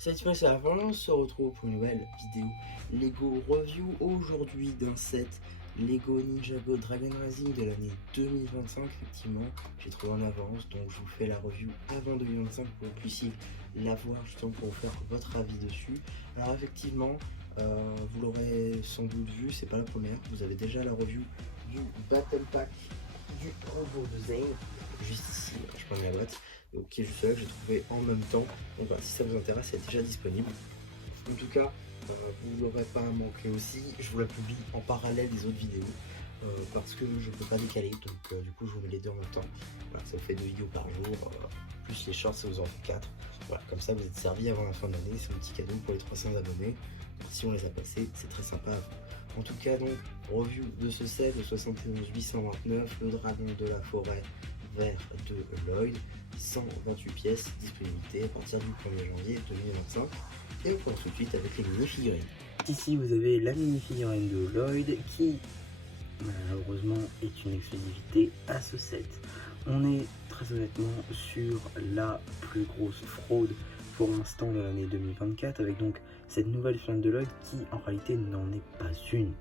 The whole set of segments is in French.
Cette fois c'est la fin, on se retrouve pour une nouvelle vidéo Lego review aujourd'hui d'un set Lego Ninjago Dragon Rising de l'année 2025. Effectivement, j'ai trouvé en avance, donc je vous fais la review avant 2025 pour que vous puissiez la voir justement pour vous faire votre avis dessus. Alors effectivement, vous l'aurez sans doute vu, c'est pas la première, vous avez déjà la review du Battle Pack du robot de Zane, juste ici, je prends la boîte, donc, qui est juste là, que j'ai trouvé en même temps. Donc voilà, si ça vous intéresse, elle est déjà disponible. En tout cas, vous ne l'aurez pas manqué aussi. Je vous la publie en parallèle des autres vidéos parce que je ne peux pas décaler. Donc du coup, je vous mets les deux en même temps. Voilà, ça vous fait 2 vidéos par jour. Plus les shorts, ça vous en fait 4. Voilà, comme ça, vous êtes servi avant la fin de l'année. C'est un petit cadeau pour les 300 abonnés. Si on les a passés, c'est très sympa à vous. En tout cas, donc, review de ce set de 71 829, le dragon de la forêt vert de Lloyd, 128 pièces, disponibilité à partir du 1er janvier 2025. Et on commence tout de suite avec les mini-figurines. Ici, vous avez la mini-figurine de Lloyd qui, malheureusement, est une exclusivité à ce set. On est très honnêtement sur la plus grosse fraude pour l'instant de l'année 2024 avec donc cette nouvelle flamme de Lloyd qui en réalité n'en est pas une.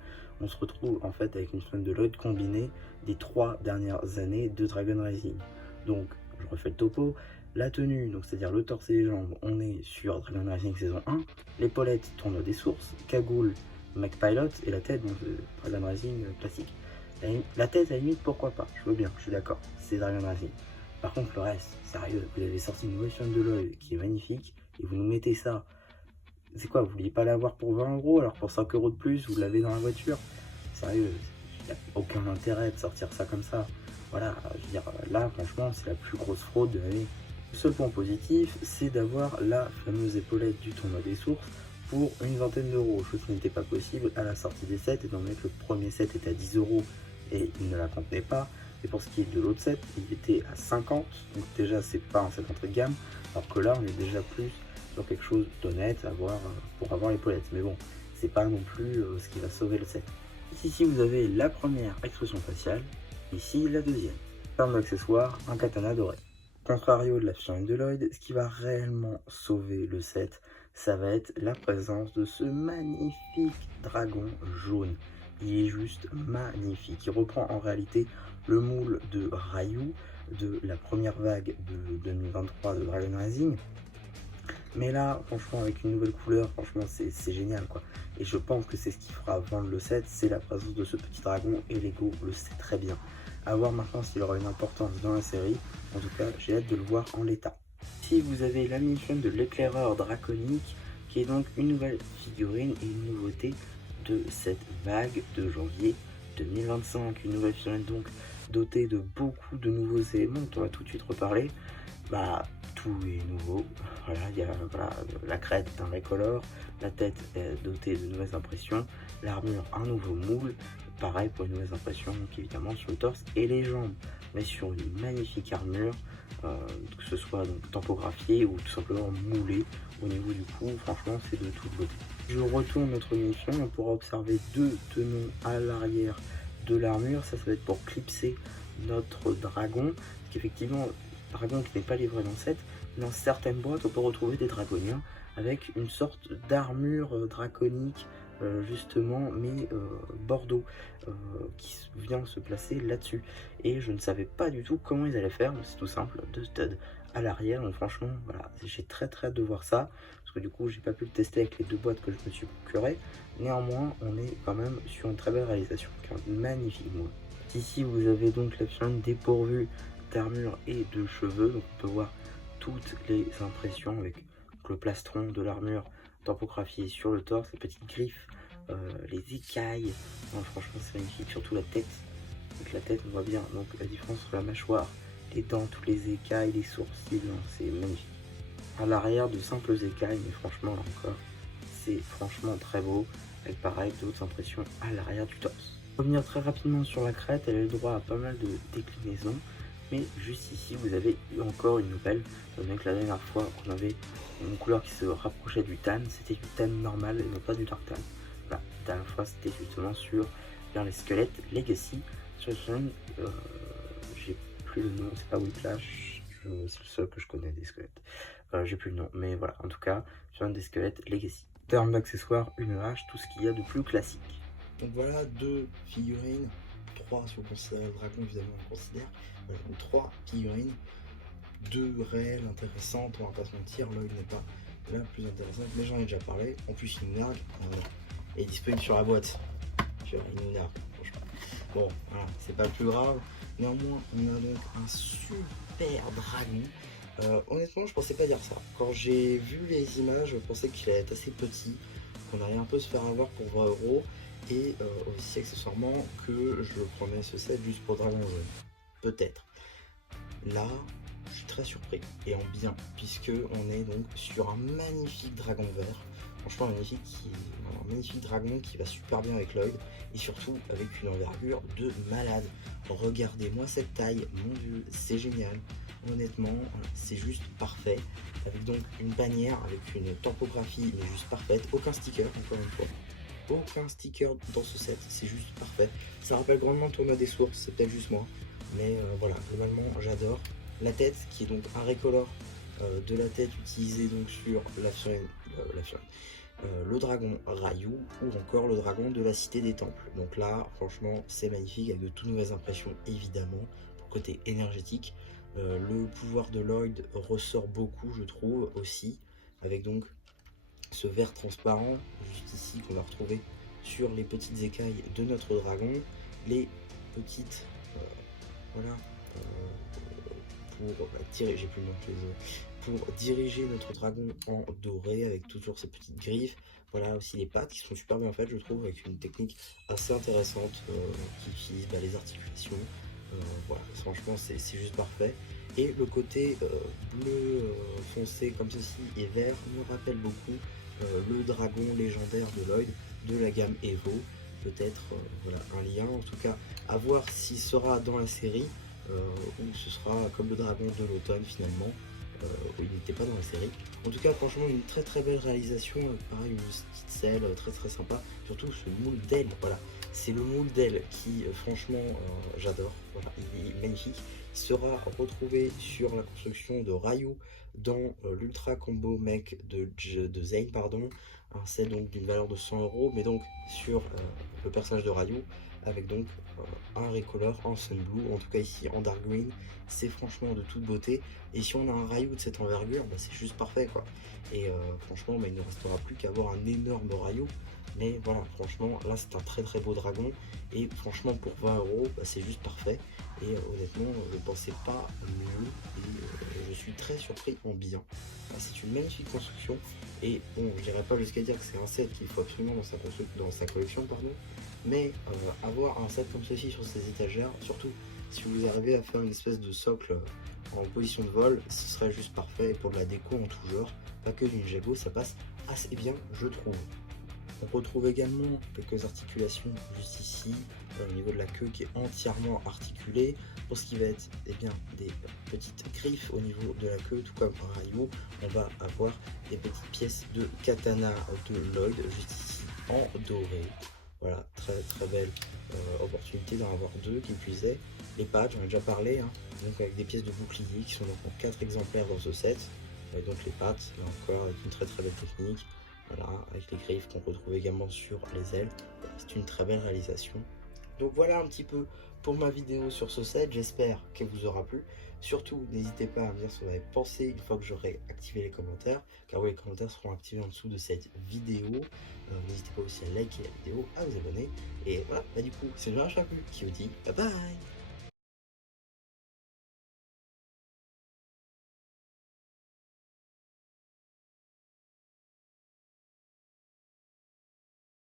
On se retrouve en fait avec une flamme de Lloyd combinée des 3 dernières années de Dragon Rising. Donc je refais le topo, la tenue, donc c'est-à-dire le torse et les jambes, on est sur Dragon Rising saison 1, l'épaulette tourne des sources, cagoule MacPilot et la tête, donc Dragon Rising classique. La tête à la limite pourquoi pas, je veux bien, je suis d'accord, c'est Dragon Rising. Par contre le reste, sérieux, vous avez sorti une nouvelle flamme de Lloyd qui est magnifique et vous nous mettez ça. C'est quoi, vous vouliez pas l'avoir pour 20 euros, alors pour 5 euros de plus, vous l'avez dans la voiture? Sérieux, il n'y a aucun intérêt de sortir ça comme ça. Voilà, je veux dire, là, franchement, c'est la plus grosse fraude de l'année. Le seul point positif, c'est d'avoir la fameuse épaulette du tournoi des sources pour une vingtaine d'euros, chose qui n'était pas possible à la sortie des sets, étant donné que le premier set était à 10 euros et il ne la contenait pas. Et pour ce qui est de l'autre set, il était à 50, donc déjà, c'est pas un set entrée de gamme, alors que là, on est déjà plus sur quelque chose d'honnête pour avoir l'épaulette. Mais bon, c'est pas non plus ce qui va sauver le set. Ici, vous avez la première expression faciale, ici la deuxième. Terme d'accessoire, un katana doré. Contrario de la figurine de Lloyd, ce qui va réellement sauver le set, ça va être la présence de ce magnifique dragon jaune. Il est juste magnifique. Il reprend en réalité le moule de Ryu de la première vague de 2023 de Dragon Rising. Mais là, franchement, avec une nouvelle couleur, franchement, c'est génial, quoi. Et je pense que c'est ce qui fera vendre le set, c'est la présence de ce petit dragon, et Lego le sait très bien. À voir maintenant s'il aura une importance dans la série. En tout cas, j'ai hâte de le voir en l'état. Ici, vous avez la mission de l'éclaireur draconique, qui est donc une nouvelle figurine et une nouveauté de cette vague de janvier 2025. Une nouvelle figurine donc dotée de beaucoup de nouveaux éléments dont on va tout de suite reparler. Tout est nouveau. Voilà, il y a la crête est un recolor, la tête est dotée de nouvelles impressions, l'armure un nouveau moule, pareil pour une nouvelle impression donc évidemment sur le torse et les jambes, mais sur une magnifique armure, que ce soit donc tampographiée ou tout simplement moulée au niveau du cou, franchement c'est de toute beauté. Je retourne notre mission, on pourra observer 2 tenons à l'arrière de l'armure, ça va être pour clipser notre dragon, qu'effectivement dragon qui n'est pas livré dans le set, dans certaines boîtes on peut retrouver des dragoniens avec une sorte d'armure draconique justement mais bordeaux qui vient se placer là-dessus et je ne savais pas du tout comment ils allaient faire. C'est tout simple, 2 studs à l'arrière, donc franchement voilà, j'ai très hâte de voir ça parce que du coup j'ai pas pu le tester avec les 2 boîtes que je me suis procuré. Néanmoins on est quand même sur une très belle réalisation, un magnifique moule. Ici vous avez donc la figurine dépourvue d'armure et de cheveux, donc on peut voir toutes les impressions avec le plastron de l'armure tampographié sur le torse, les petites griffes, les écailles. Non, franchement c'est magnifique, surtout la tête. Avec la tête on voit bien donc la différence entre la mâchoire, les dents, tous les écailles, les sourcils, c'est magnifique. À l'arrière de simples écailles, mais franchement là encore c'est franchement très beau, avec pareil d'autres impressions à l'arrière du torse. Pour revenir très rapidement sur la crête, elle a le droit à pas mal de déclinaisons. Mais juste ici, vous avez eu encore une nouvelle. Donc la dernière fois, on avait une couleur qui se rapprochait du tan. C'était du tan normal et non pas du dark tan. Voilà, la dernière fois, c'était justement sur les squelettes Legacy. Sur j'ai plus le nom, c'est pas Whiplash. C'est le seul que je connais des squelettes. j'ai plus le nom, mais voilà, en tout cas, sur un des squelettes Legacy. En termes d'accessoires, une hache, tout ce qu'il y a de plus classique. Donc voilà, 2 figurines, 3 si on considère le dragon, évidemment on considère, voilà, 3 figurines, 2 réelles intéressantes, on va pas se mentir, Lloyd n'est pas la plus intéressante, mais j'en ai déjà parlé. En plus il nous nargue, et est disponible sur la boîte, il nous nargue, franchement. Bon, voilà, c'est pas le plus grave, néanmoins on a donc un super dragon. Honnêtement je pensais pas dire ça, quand j'ai vu les images je pensais qu'il allait être assez petit, qu'on allait un peu se faire avoir pour 20 €, et aussi accessoirement que je prenais ce set juste pour dragon jaune, peut-être. Là je suis très surpris et en bien, puisque on est donc sur un magnifique dragon vert, franchement un magnifique dragon qui va super bien avec Lloyd, et surtout avec une envergure de malade. Regardez-moi cette taille, mon dieu, c'est génial, honnêtement c'est juste parfait, avec donc une bannière avec une topographie mais juste parfaite, aucun sticker encore une fois, aucun sticker dans ce set, c'est juste parfait. Ça rappelle grandement le tournoi des sources, c'est peut-être juste moi, mais voilà, globalement j'adore. La tête qui est donc un recolor de la tête utilisée donc sur le dragon Ryu, ou encore le dragon de la cité des temples. Donc là franchement c'est magnifique, avec de toutes nouvelles impressions évidemment pour côté énergétique. Le pouvoir de Lloyd ressort beaucoup je trouve aussi, avec donc ce vert transparent juste ici qu'on va retrouver sur les petites écailles de notre dragon, les petites voilà pour tirer, j'ai plus le nom, pour diriger notre dragon en doré avec toujours ces petites griffes. Voilà aussi les pattes qui sont super bien faites je trouve, avec une technique assez intéressante qui utilise les articulations. Voilà, franchement c'est juste parfait. Et le côté bleu foncé comme ceci et vert me rappelle beaucoup le dragon légendaire de Lloyd de la gamme Evo. Peut-être voilà, un lien, en tout cas à voir s'il sera dans la série ou ce sera comme le dragon de l'automne finalement, où il n'était pas dans la série. En tout cas franchement une très belle réalisation, pareil une petite selle très sympa, surtout ce moule d'aile, voilà, c'est le moule d'aile qui franchement j'adore, voilà, il est magnifique. Il sera retrouvé sur la construction de Ryu dans l'ultra combo mech de Zane, pardon, un set donc d'une valeur de 100 €, mais donc sur le personnage de Ryu, avec donc un recolor en Sun Blue, en tout cas ici en Dark Green, c'est franchement de toute beauté. Et si on a un Ryu de cette envergure, c'est juste parfait quoi. Et franchement il ne restera plus qu'à avoir un énorme Ryu. Mais voilà, franchement là c'est un très beau dragon, et franchement pour 20 €, c'est juste parfait. Et honnêtement je ne pensais pas mieux, et je suis très surpris en bien. C'est une magnifique construction, et bon je dirais pas jusqu'à dire que c'est un set qu'il faut absolument dans sa collection, pardon, mais avoir un set comme ceci sur ses étagères, surtout si vous arrivez à faire une espèce de socle en position de vol, ce serait juste parfait pour de la déco en tout genre, pas que du Ninjago, ça passe assez bien je trouve. On retrouve également quelques articulations juste ici, au niveau de la queue qui est entièrement articulée. Pour ce qui va être des petites griffes au niveau de la queue, tout comme un Ryu, on va avoir des petites pièces de katana de Lloyd juste ici en doré. Voilà, très belle opportunité d'en avoir 2 qui plus est. Les pattes, j'en ai déjà parlé, hein, donc avec des pièces de bouclier qui sont donc en 4 exemplaires dans ce set. Et donc les pattes, là encore, avec une très belle technique. Voilà, avec les griffes qu'on retrouve également sur les ailes. C'est une très belle réalisation. Donc voilà un petit peu pour ma vidéo sur ce set, j'espère qu'elle vous aura plu. Surtout, n'hésitez pas à me dire ce que vous avez pensé une fois que j'aurai activé les commentaires, car oui, les commentaires seront activés en dessous de cette vidéo. N'hésitez pas aussi à liker la vidéo, à vous abonner. Et voilà, du coup, c'est Jean Chapu qui vous dit bye bye.